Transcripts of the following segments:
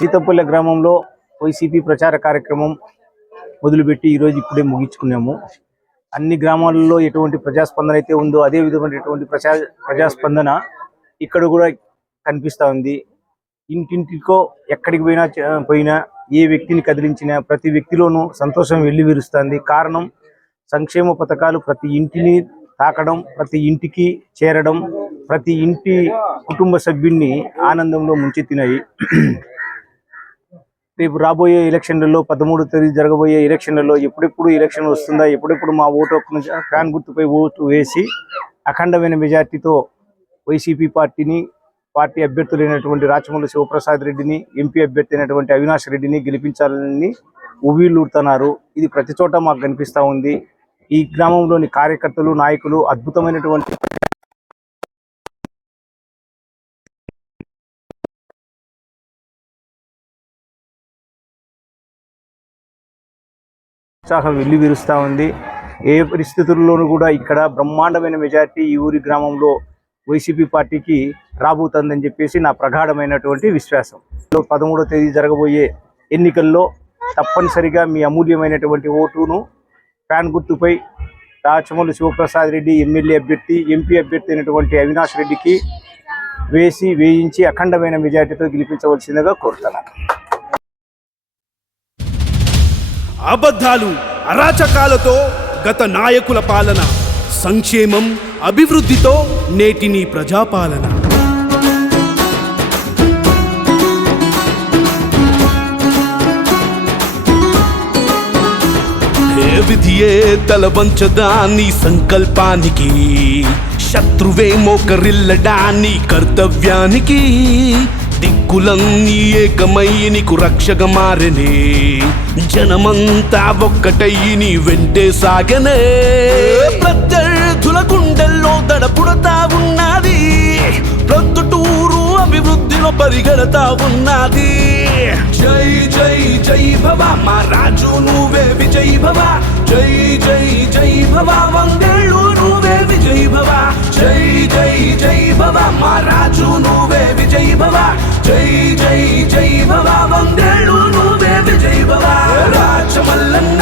సీతపల్లె గ్రామంలో వైసీపీ ప్రచార కార్యక్రమం మొదలుపెట్టి ఈరోజు ఇప్పుడే ముగించుకున్నాము. అన్ని గ్రామాలలో ఎటువంటి ప్రజాస్పందన అయితే ఉందో అదే విధమైనటువంటి ప్రజా ప్రజాస్పందన ఇక్కడ కూడా కనిపిస్తూ ఉంది. ఇంటింటికో ఎక్కడికి పోయినా పోయినా ఏ వ్యక్తిని కదిలించినా ప్రతి వ్యక్తిలోనూ సంతోషం వెళ్ళి విరుస్తుంది. కారణం సంక్షేమ పథకాలు ప్రతి ఇంటిని తాకడం ప్రతి ఇంటికి చేరడం ప్రతి ఇంటి కుటుంబ సభ్యుల్ని ఆనందంలో ముంచెత్తినాయి. రేపు రాబోయే ఎలక్షన్లలో పదమూడు తేదీ జరగబోయే ఎలక్షన్లలో ఎప్పుడెప్పుడు ఎలక్షన్ వస్తుందా ఎప్పుడెప్పుడు మా ఓటు హక్కును ఫ్యాన్ గుర్తుపై ఓటు వేసి అఖండమైన మెజార్టీతో వైసీపీ పార్టీని పార్టీ అభ్యర్థులైనటువంటి రాచమల్లి శివప్రసాద్ రెడ్డిని ఎంపీ అభ్యర్థి అయినటువంటి అవినాష్ రెడ్డిని గెలిపించాలని ఉవ్విళ్ళూరుతున్నారు. ఇది ప్రతి చోట మాకు కనిపిస్తా ఉంది. ఈ గ్రామంలోని కార్యకర్తలు నాయకులు అద్భుతమైనటువంటి ఉత్సాహం వెళ్ళి విరుస్తూ ఉంది. ఏ పరిస్థితుల్లోనూ కూడా ఇక్కడ బ్రహ్మాండమైన మెజార్టీ ఈ ఊరి గ్రామంలో వైసీపీ పార్టీకి రాబోతుందని చెప్పేసి నా ప్రగాఢమైనటువంటి విశ్వాసం. పదమూడో తేదీ జరగబోయే ఎన్నికల్లో తప్పనిసరిగా మీ అమూల్యమైనటువంటి ఓటును ఫ్యాన్ గుర్తుపై రాచమల్లు శివప్రసాద్ రెడ్డి ఎమ్మెల్యే అభ్యర్థి ఎంపీ అభ్యర్థి అయినటువంటి అవినాష్ రెడ్డికి వేసి వేయించి అఖండమైన మెజార్టీతో గెలిపించవలసిందిగా కోరుతున్నాను. అబద్ధాలు అరాచకాలతో గత నాయకుల పాలన సంక్షేమం అభివృద్ధితో నేటి నీ ప్రజాపాలన. ఏ విధియే తల నీ సంకల్పానికి శత్రువే మోకరిల్లడా నీ కర్తవ్యానికి దిక్కులన్నీ ఏకమై నీకు రక్షగా మారనే జనమంతా ఒక్కటయ్యి నీ వెంటే సాగనే. ప్రత్యర్థుల గుండెల్లో దడపుడతా ఉన్నది. ప్రొద్దుటూరు అభివృద్ధిలో పరిగెడతా ఉన్నది. జై జై జై భవ మా రాజు నువ్వే విజయ్ భవ. జై జై జై భవ వందేళ్ళు నువ్వే విజయ్ భవ. జై జై జై భవ మా రాజు నువ్వే విజయ్ భవ. జై జై జై భవ వందే నువ్వే విజయ్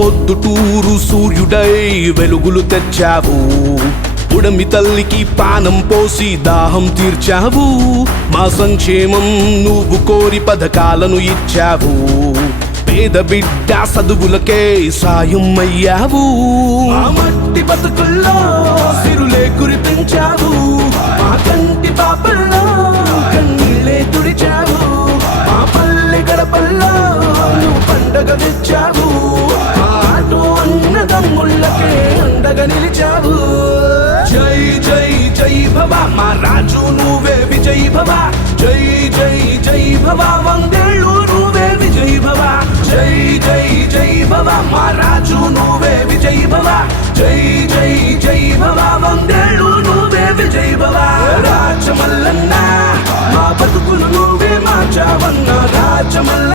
పొద్దుటూరు సూర్యుడై వెలుగులు తెచ్చావు. ఉడమి తల్లికి పానం పోసి దాహం తీర్చావు. మా సంక్షేమం నువ్వు కోరి పథకాలను ఇచ్చావు. పేద బిడ్డ చదువులకే సాయం అయ్యావు. మట్టి బతుకుల్లో సిరులే కురిపించావు. మా కంటి పాపల్లో కన్నీళ్ళే తుడిచావు. మా పల్లె గడపల్లో నువ్వు పండగ తెచ్చావు. భవ మా రాజు నువ్వే విజయ్ భవ. జై జై జై భవ వందేళ్ళు నువ్వే విజయ్ భవ. జై జై జై భవ మా రాజు నువ్వే విజయ్ భవ. జై జై జై భవ వందేళ్ళు నువ్వే విజయ్ భవ. రాజమల్లన్న మా బతుకులు నువ్వే మార్చావన్న రాజమల్ల